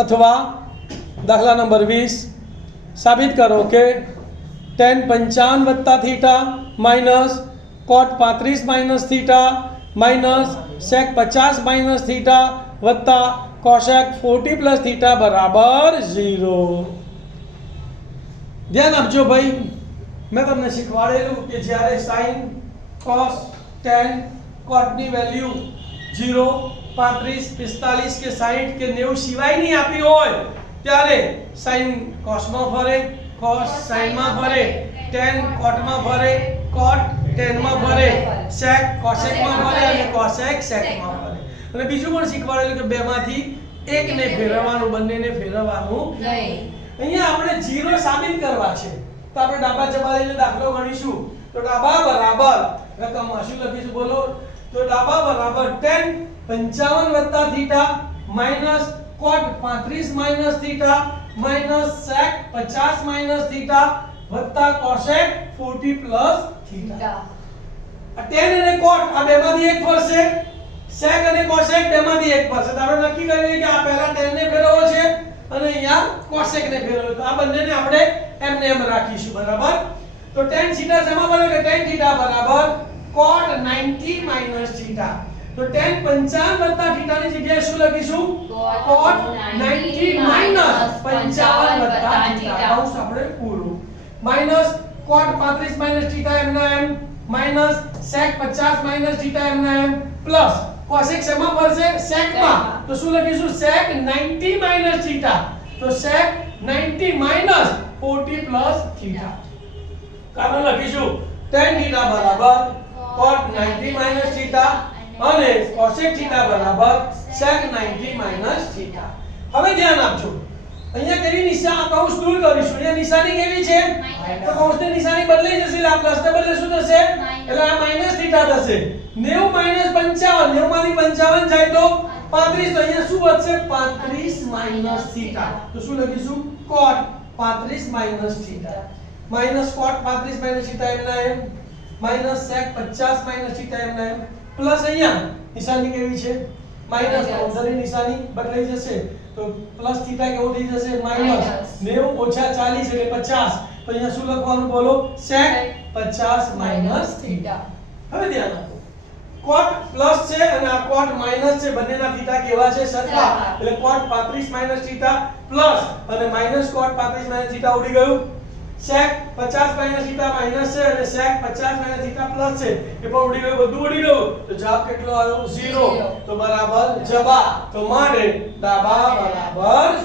अथवा दाखला नंबर 20 साबित करो कि tan 55 वत्ता theta minus cot 35 minus theta minus sec 50 minus theta वत्ता cosec 40 प्लस थीटा बराबर 0। ध्यान आपजो भाई, मैं तमने शीखवाड़ेलू कि ज्यारे sin cos tan cot ની વેલ્યુ 0 35 45 કે 60 કે 90 સિવાય ની આપી હોય ત્યારે sin cos માં ફરે, cos sin માં ફરે, tan cot માં ફરે, cot tan માં ફરે, sec cosec માં ફરે અને cosec sec માં ફરે। અને બીજું પણ શીખવાડેલું કે બેમાંથી એકને ફેરવવાનું, બંનેને ફેરવવાનું નહીં। અહીંયા આપણે 0 સાબિત કરવા છે તો આપણે ડાબા જમા લઈને દાખલો ગણીશું। તો ડાબા બરાબર રકમમાં શું લખીશું બોલો? તો ડાબા બરાબર tan 55 વત્તા theta minus cot 35 minus theta minus sec 50 minus theta વત્તા cosec 40 પ્લસ થીટા। આ tan અને cot આ બેમાંથી એક ફરશે, sec અને cosec બેમાંથી એક ફરશે। તો આપણે નક્કી કરીએ કે આ પહેલા tan ને ફેરવવો છે અને અહીંયા cosec ને ફેરવવો। તો આ બંનેને આપણે એમને એમ રાખીશું બરાબર। તો tan थीटा શેમાં બને કે tan थीटा બરાબર cot 90 માઈનસ થીટા। તો tan 55 વત્તા થીટા ની જગ્યાએ શું લખીશું? cot 90 માઈનસ 55 વત્તા થીટા કૌંસ આપણે પૂરું માઈનસ cot 35 માઈનસ થીટા એમના એમ માઈનસ sec 50 માઈનસ થીટા એમના એમ પ્લસ cosec શેમાં પડશે? sec માં। તો શું લખીશું? sec 90 minus theta. તો sec 90 માઈનસ 40 પ્લસ થીટા। કારણ લખીશું tan થીટા બરાબર cot 90 માઈનસ થીટા અને cosec થીટા બરાબર sec 90 માઈનસ થીટા। હવે ધ્યાન આપજો, અહીંયા કેવી નિશાની કૌંસ દૂર કરીશું। અહીંયા નિશાની કેવી છે? તો કૌંસની નિશાની બદલાઈ જશે, એટલે આ પ્લસ ને બદલે શું થશે? એટલે આ માઈનસ થીટા થશે। 90 માઈનસ 55, 90 માંથી 55 જાય તો 35, તો અહીંયા શું વધશે? 35 માઈનસ થીટા। તો શું લખીશું? cot 35 minus theta minus cot 35 minus theta एमना एम माइनस sec 50 माइनस थीटा एमना एम प्लस અહીંયા નિશાની કેવી છે? માઈનસ તો અંદરની નિશાની બદલાઈ જશે। તો પ્લસ થીટા કેવું થઈ જશે? માઈનસ 90 ઓછા 40 એટલે 50। તો અહીંયા શું લખવાનું બોલો? sec 50 minus theta. હવે ધ્યાન આપો, cot પ્લસ છે અને આ cot માઈનસ છે, બંનેના થીટા કેવા છે? સરખા। એટલે cot 35 માઈનસ થીટા પ્લસ અને માઈનસ cot 35 માઈનસ થીટા ઉડી ગયું। sec 50 માઈનસ થીટા માઈનસ છે અને sec 50 માઈનસ થીટા પ્લસ છે, એ પણ ઉડી ગયું, બધું ઉડી ગયું। તો જવાબ કેટલો આવ્યો? 0। તો બરાબર જવાબ, તો માટે ડાબા બરાબર